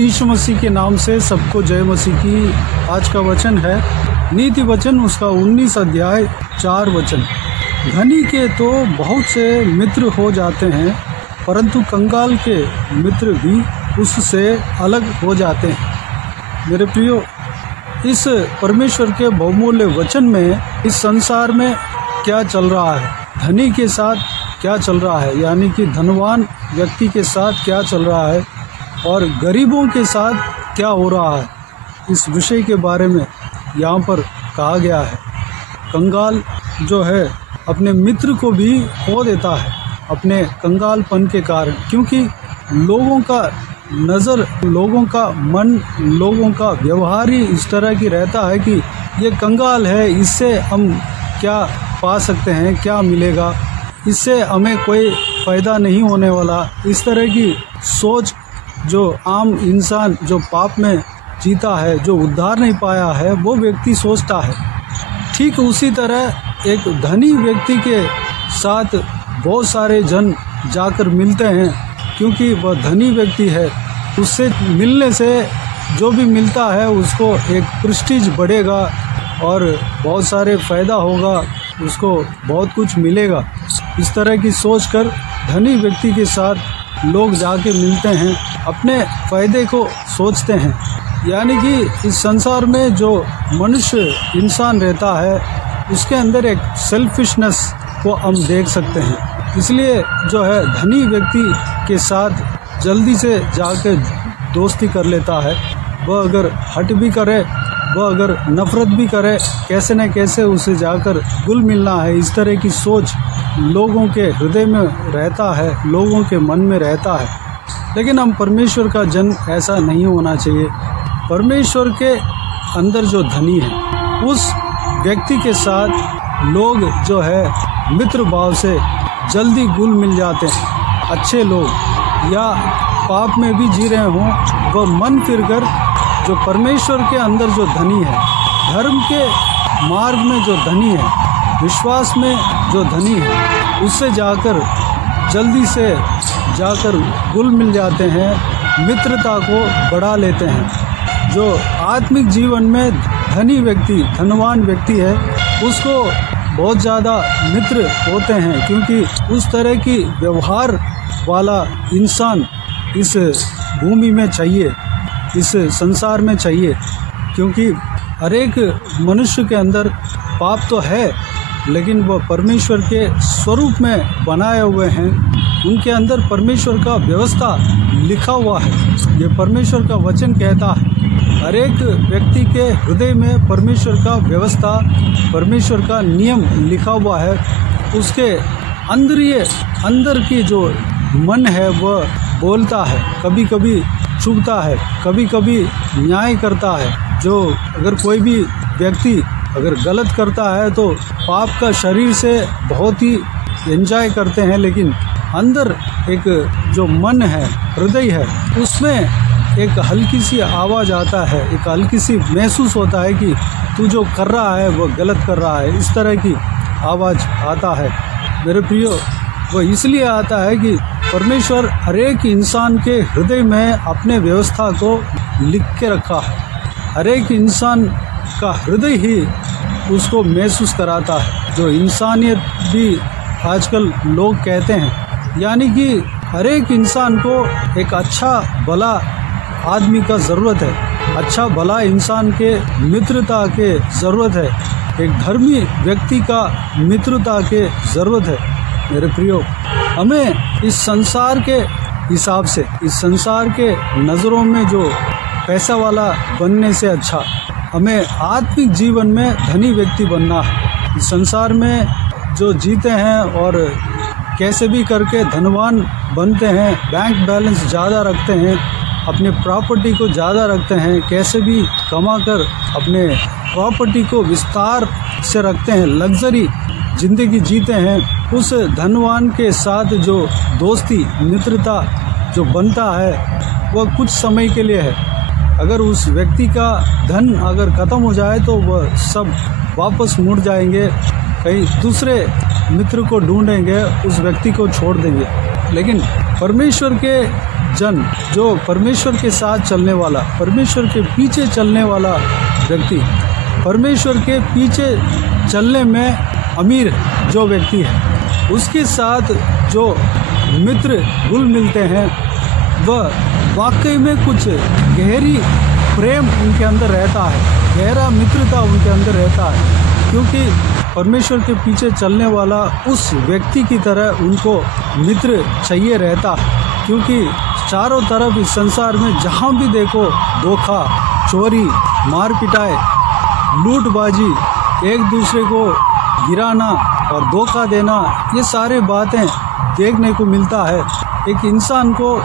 यीशु मसीह के नाम से सबको जय मसीह की। आज का वचन है नीति वचन उसका 19 अध्याय 4 वचन। धनी के तो बहुत से मित्र हो जाते हैं, परंतु कंगाल के मित्र भी उससे अलग हो जाते हैं। मेरे प्रियो, इस परमेश्वर के बहुमूल्य वचन में इस संसार में क्या चल रहा है, धनी के साथ क्या चल रहा है, यानी कि धनवान व्यक्ति के साथ क्या चल रहा है और गरीबों के साथ क्या हो रहा है, इस विषय के बारे में यहाँ पर कहा गया है। कंगाल जो है अपने मित्र को भी खो देता है अपने कंगालपन के कारण, क्योंकि लोगों का नज़र, लोगों का मन, लोगों का व्यवहार ही इस तरह की रहता है कि ये कंगाल है, इससे हम क्या पा सकते हैं, क्या मिलेगा, इससे हमें कोई फ़ायदा नहीं होने वाला। इस तरह की सोच जो आम इंसान जो पाप में जीता है, जो उद्धार नहीं पाया है, वो व्यक्ति सोचता है। ठीक उसी तरह एक धनी व्यक्ति के साथ बहुत सारे जन जाकर मिलते हैं, क्योंकि वह धनी व्यक्ति है। उससे मिलने से जो भी मिलता है उसको एक प्रेस्टीज बढ़ेगा और बहुत सारे फ़ायदा होगा, उसको बहुत कुछ मिलेगा। इस तरह की सोचकर धनी व्यक्ति के साथ लोग जाके मिलते हैं, अपने फ़ायदे को सोचते हैं। यानी कि इस संसार में जो मनुष्य इंसान रहता है उसके अंदर एक सेल्फिशनेस को हम देख सकते हैं। इसलिए जो है धनी व्यक्ति के साथ जल्दी से जाकर दोस्ती कर लेता है। वह अगर हट भी करे, वह अगर नफ़रत भी करे, कैसे न कैसे उसे जाकर गुल मिलना है, इस तरह की सोच लोगों के हृदय में रहता है, लोगों के मन में रहता है। लेकिन हम परमेश्वर का जन ऐसा नहीं होना चाहिए। परमेश्वर के अंदर जो धनी है उस व्यक्ति के साथ लोग जो है मित्र भाव से जल्दी गुल मिल जाते हैं। अच्छे लोग या पाप में भी जी रहे हों, वह मन फिर कर जो परमेश्वर के अंदर जो धनी है, धर्म के मार्ग में जो धनी है, विश्वास में जो धनी है, उससे जाकर जल्दी से जाकर गुल मिल जाते हैं, मित्रता को बढ़ा लेते हैं। जो आत्मिक जीवन में धनी व्यक्ति, धनवान व्यक्ति है, उसको बहुत ज़्यादा मित्र होते हैं, क्योंकि उस तरह की व्यवहार वाला इंसान इस भूमि में चाहिए, इस संसार में चाहिए। क्योंकि हर एक मनुष्य के अंदर पाप तो है, लेकिन वह परमेश्वर के स्वरूप में बनाए हुए हैं। उनके अंदर परमेश्वर का व्यवस्था लिखा हुआ है। ये परमेश्वर का वचन कहता है हर एक व्यक्ति के हृदय में परमेश्वर का व्यवस्था, परमेश्वर का नियम लिखा हुआ है। उसके अंदर की जो मन है वह बोलता है, कभी कभी चुभता है, कभी कभी न्याय करता है। जो अगर कोई भी व्यक्ति अगर गलत करता है तो पाप का शरीर से बहुत ही एंजॉय करते हैं, लेकिन अंदर एक जो मन है, हृदय है, उसमें एक हल्की सी आवाज़ आता है, एक हल्की सी महसूस होता है कि तू जो कर रहा है वह गलत कर रहा है। इस तरह की आवाज़ आता है। मेरे प्रियो, वह इसलिए आता है कि परमेश्वर हर एक इंसान के हृदय में अपने व्यवस्था को लिख के रखा है। हर एक इंसान का हृदय ही उसको महसूस कराता है। जो इंसानियत भी आजकल लोग कहते हैं, यानी कि हर एक इंसान को एक अच्छा भला आदमी का ज़रूरत है, अच्छा भला इंसान के मित्रता के ज़रूरत है, एक धर्मी व्यक्ति का मित्रता के ज़रूरत है। मेरे प्रियो, हमें इस संसार के हिसाब से, इस संसार के नज़रों में जो पैसा वाला बनने से अच्छा हमें आत्मिक जीवन में धनी व्यक्ति बनना है। इस संसार में जो जीते हैं और कैसे भी करके धनवान बनते हैं, बैंक बैलेंस ज़्यादा रखते हैं, अपने प्रॉपर्टी को ज़्यादा रखते हैं, कैसे भी कमा कर अपने प्रॉपर्टी को विस्तार से रखते हैं, लग्जरी ज़िंदगी जीते हैं। उस धनवान के साथ जो दोस्ती, मित्रता जो बनता है वह कुछ समय के लिए है। अगर उस व्यक्ति का धन अगर ख़त्म हो जाए तो वह सब वापस मुड़ जाएंगे, कहीं दूसरे मित्र को ढूंढेंगे, उस व्यक्ति को छोड़ देंगे। लेकिन परमेश्वर के जन, जो परमेश्वर के साथ चलने वाला, परमेश्वर के पीछे चलने वाला व्यक्ति, परमेश्वर के पीछे चलने में अमीर जो व्यक्ति है, उसके साथ जो मित्र घुल मिलते हैं वह वाकई में कुछ गहरी प्रेम उनके अंदर रहता है, गहरा मित्रता उनके अंदर रहता है, क्योंकि परमेश्वर के पीछे चलने वाला उस व्यक्ति की तरह उनको मित्र चाहिए रहता है। क्योंकि चारों तरफ इस संसार में जहाँ भी देखो धोखा, चोरी, मार पिटाई, लूटबाजी, एक दूसरे को गिराना और धोखा देना, ये सारे बातें देखने को मिलता है। एक इंसान को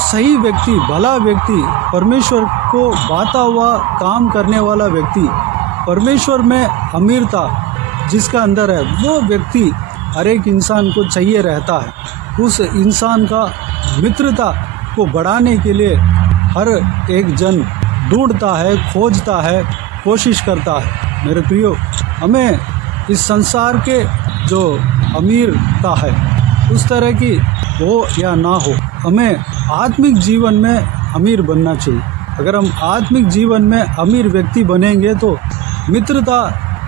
सही व्यक्ति, भला व्यक्ति, परमेश्वर को बाता हुआ काम करने वाला व्यक्ति, परमेश्वर में अमीरता जिसका अंदर है, वो व्यक्ति हर एक इंसान को चाहिए रहता है। उस इंसान का मित्रता को बढ़ाने के लिए हर एक जन ढूंढता है, खोजता है, कोशिश करता है। मेरे प्रियो, हमें इस संसार के जो अमीरता है उस तरह की हो या ना हो, हमें आत्मिक जीवन में अमीर बनना चाहिए। अगर हम आत्मिक जीवन में अमीर व्यक्ति बनेंगे तो मित्रता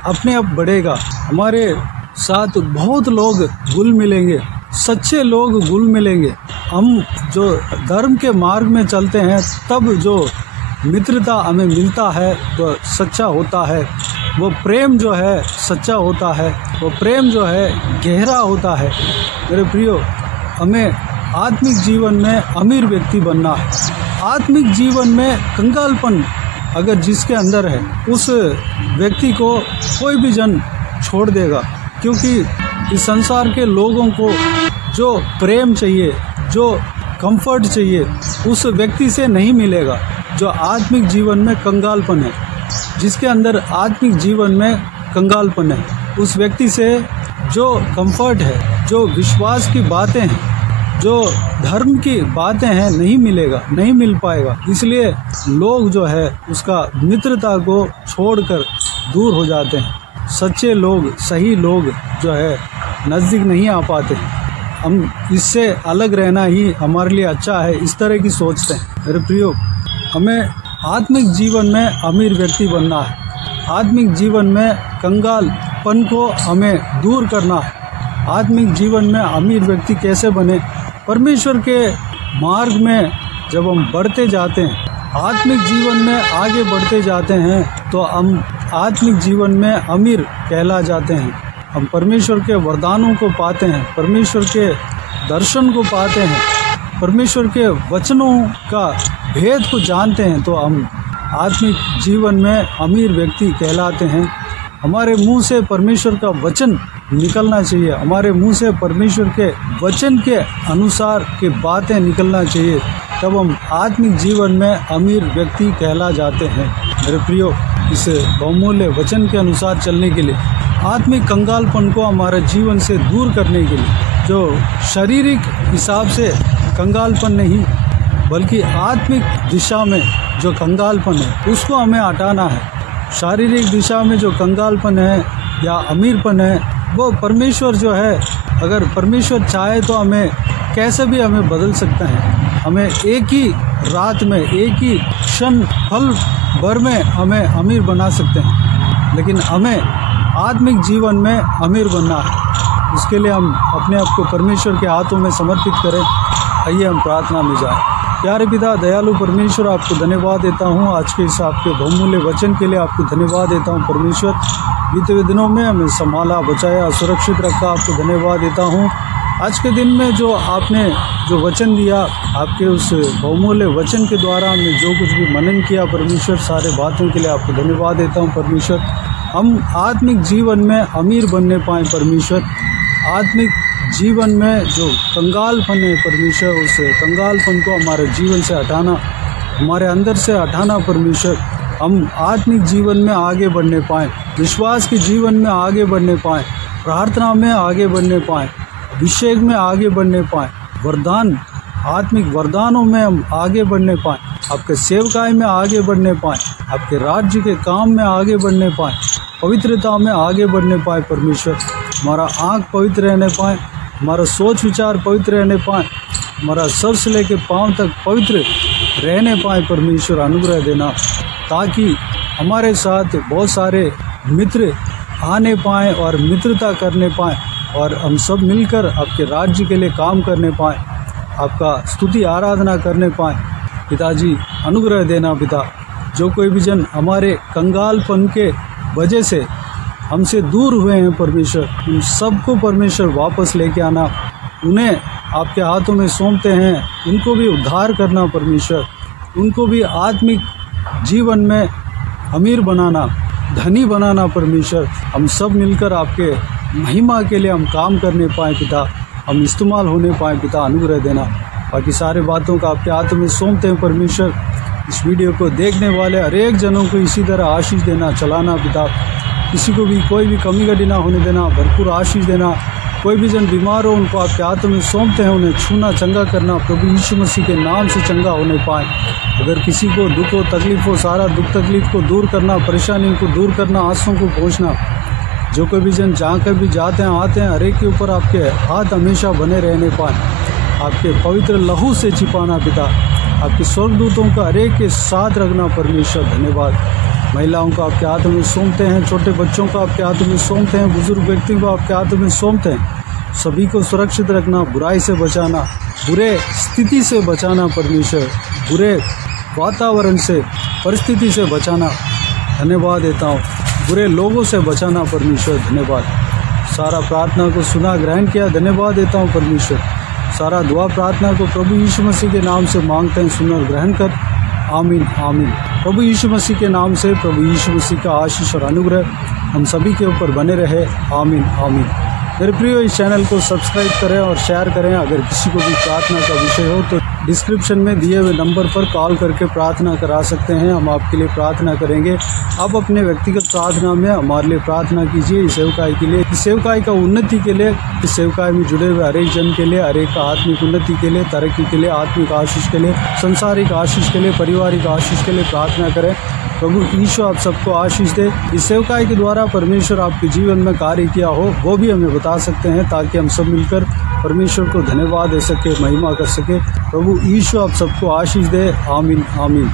अपने आप बढ़ेगा, हमारे साथ बहुत लोग घुल मिलेंगे, सच्चे लोग घुल मिलेंगे। हम जो धर्म के मार्ग में चलते हैं तब जो मित्रता हमें मिलता है वह सच्चा होता है, वो प्रेम जो है सच्चा होता है, वो प्रेम जो है गहरा होता है। मेरे प्रियो, हमें आत्मिक जीवन में अमीर व्यक्ति बनना है। आत्मिक जीवन में कंगालपन अगर जिसके अंदर है उस व्यक्ति को कोई भी जन छोड़ देगा, क्योंकि इस संसार के लोगों को जो प्रेम चाहिए, जो कंफर्ट चाहिए, उस व्यक्ति से नहीं मिलेगा। जो आत्मिक जीवन में कंगालपन है, जिसके अंदर आत्मिक जीवन में कंगालपन है, उस व्यक्ति से जो कंफर्ट है, जो विश्वास की बातें हैं, जो धर्म की बातें हैं, नहीं मिलेगा, नहीं मिल पाएगा। इसलिए लोग जो है उसका मित्रता को छोड़कर दूर हो जाते हैं। सच्चे लोग, सही लोग जो है नज़दीक नहीं आ पाते। हम इससे अलग रहना ही हमारे लिए अच्छा है, इस तरह की सोचते हैं। मेरे प्रियो, हमें आत्मिक जीवन में अमीर व्यक्ति बनना है। आत्मिक जीवन में कंगालपन को हमें दूर करना है। आत्मिक जीवन में अमीर व्यक्ति कैसे बने? परमेश्वर के मार्ग में जब हम बढ़ते जाते हैं, आत्मिक जीवन में आगे बढ़ते जाते हैं, तो हम आत्मिक जीवन में अमीर कहला जाते हैं। हम परमेश्वर के वरदानों को पाते हैं, परमेश्वर के दर्शन को पाते हैं, परमेश्वर के वचनों का भेद को जानते हैं, तो हम आत्मिक जीवन में अमीर व्यक्ति कहलाते हैं। हमारे मुंह से परमेश्वर का वचन निकलना चाहिए, हमारे मुंह से परमेश्वर के वचन के अनुसार की बातें निकलना चाहिए, तब हम आत्मिक जीवन में अमीर व्यक्ति कहला जाते हैं। मेरे प्रियो, इस बहुमूल्य वचन के अनुसार चलने के लिए, आत्मिक कंगालपन को हमारे जीवन से दूर करने के लिए, जो शारीरिक हिसाब से कंगालपन नहीं बल्कि आत्मिक दिशा में जो कंगालपन है उसको हमें हटाना है। शारीरिक दिशा में जो कंगालपन है या अमीरपन है, वो परमेश्वर जो है, अगर परमेश्वर चाहे तो हमें कैसे भी हमें बदल सकता है। हमें एक ही रात में, एक ही क्षण पल भर में हमें अमीर बना सकते हैं, लेकिन हमें आत्मिक जीवन में अमीर बनना है। उसके लिए हम अपने आप को परमेश्वर के हाथों में समर्पित करें। आइए हम प्रार्थना में जाएं। प्यारे पिता, दयालु परमेश्वर, आपको धन्यवाद देता हूँ आज के इस आपके बहुमूल्य वचन के लिए। आपको धन्यवाद देता हूँ परमेश्वर, बीते हुए दिनों में हमें संभाला, बचाया, सुरक्षित रखा। आपको धन्यवाद देता हूँ आज के दिन में जो आपने जो वचन दिया, आपके उस बहुमूल्य वचन के द्वारा हमने जो कुछ भी मनन किया परमेश्वर, सारे बातों के लिए आपको धन्यवाद देता हूँ परमेश्वर। हम आत्मिक जीवन में अमीर बनने पाएँ परमेश्वर। आत्मिक जीवन में जो कंगालपन है परमेश्वर, उस कंगालपन को हमारे जीवन से हटाना, हमारे अंदर से हटाना परमेश्वर। हम आत्मिक जीवन में आगे बढ़ने पाएँ, विश्वास के जीवन में आगे बढ़ने पाएँ, प्रार्थना में आगे बढ़ने पाएँ, अभिषेक में आगे बढ़ने पाएँ, वरदान, आत्मिक वरदानों में हम आगे बढ़ने पाएँ, आपके सेवकाई में आगे बढ़ने पाएँ, आपके राज्य के काम में आगे बढ़ने पाएँ, पवित्रता में आगे बढ़ने पाए परमेश्वर। हमारा आँख पवित्र रहने पाए, हमारा सोच विचार पवित्र रहने पाए, हमारा सर से लेके पाँव तक पवित्र रहने पाए परमेश्वर अनुग्रह देना, ताकि हमारे साथ बहुत सारे मित्र आने पाएँ और मित्रता करने पाएँ और हम सब मिलकर आपके राज्य के लिए काम करने पाएँ, आपका स्तुति आराधना करने पाएँ। पिताजी अनुग्रह देना पिता। जो कोई भी जन हमारे कंगालपन के वजह से हमसे दूर हुए हैं परमेश्वर, उन सबको परमेश्वर वापस लेके आना, उन्हें आपके हाथों में सौंपते हैं। उनको भी उद्धार करना परमेश्वर, उनको भी आत्मिक जीवन में अमीर बनाना, धनी बनाना परमेश्वर। हम सब मिलकर आपके महिमा के लिए हम काम करने पाएँ पिता, हम इस्तेमाल होने पाएँ पिता, अनुग्रह देना। बाकी सारे बातों का आपके हाथों में सौंपते हैं परमेश्वर। इस वीडियो को देखने वाले हर एक जनों को इसी तरह आशीष देना, चलाना पिता। किसी को भी कोई भी कमी गड़ी ना होने देना, भरपूर आशीष देना। कोई भी जन बीमार हो उनको आपके हाथों में सौंपते हैं, उन्हें छूना, चंगा करना प्रभु यीशु मसीह के नाम से चंगा होने पाएँ। अगर किसी को दुख हो, तकलीफ हो, सारा दुख तकलीफ को दूर करना, परेशानी को दूर करना, आंसुओं को पहुँचना। जो कोई भी जन जहाँ कभी जाते हैं आते हैं, हर एक के ऊपर आपके हाथ हमेशा बने रहने पाएँ। आपके पवित्र लहू से छिपाना पिता, आपके स्वर्गदूतों का हर एक के साथ रखना परमेश्वर। धन्यवाद। महिलाओं को आपके हाथों में सौंपते हैं, छोटे बच्चों को आपके हाथों में सौंपते हैं, बुजुर्ग व्यक्तियों को आपके हाथों में सौंपते हैं। सभी को सुरक्षित रखना, बुराई से बचाना, बुरे स्थिति से बचाना परमेश्वर, बुरे वातावरण से, परिस्थिति से बचाना। धन्यवाद देता हूँ। बुरे लोगों से बचाना परमेश्वर। धन्यवाद। सारा प्रार्थना को सुना, ग्रहण किया, धन्यवाद देता हूँ परमेश्वर। सारा दुआ प्रार्थना को प्रभु यीशु मसीह के नाम से मांगते हैं, सुन और ग्रहण कर। आमीन आमीन। प्रभु यीशु मसीह के नाम से प्रभु यीशु मसीह का आशीष और अनुग्रह हम सभी के ऊपर बने रहे। आमीन आमीन। मेरे प्रियो, इस चैनल को सब्सक्राइब करें और शेयर करें। अगर किसी को भी प्रार्थना का विषय हो तो डिस्क्रिप्शन में दिए हुए नंबर पर कॉल करके प्रार्थना करा सकते हैं, हम आपके लिए प्रार्थना करेंगे। आप अपने व्यक्तिगत प्रार्थना में हमारे लिए प्रार्थना कीजिए, इस सेवकाई के लिए, इस सेवकाई का उन्नति के लिए, इस सेवकाई में जुड़े हुए हर एक जन के लिए, हर एक का आत्मिक उन्नति के लिए, तरक्की के लिए, आत्मिक आशीष के लिए, संसारिक आशीष के लिए, पारिवारिक आशीष के लिए प्रार्थना करें। प्रभु यीशु आप सबको आशीष दे। इस सेवकाई के द्वारा परमेश्वर आपके जीवन में कार्य किया हो वो भी हमें बता सकते हैं, ताकि हम सब मिलकर परमेश्वर को धन्यवाद दे सके, महिमा कर सके। प्रभु यीशु आप सबको आशीष दे। आमीन आमीन।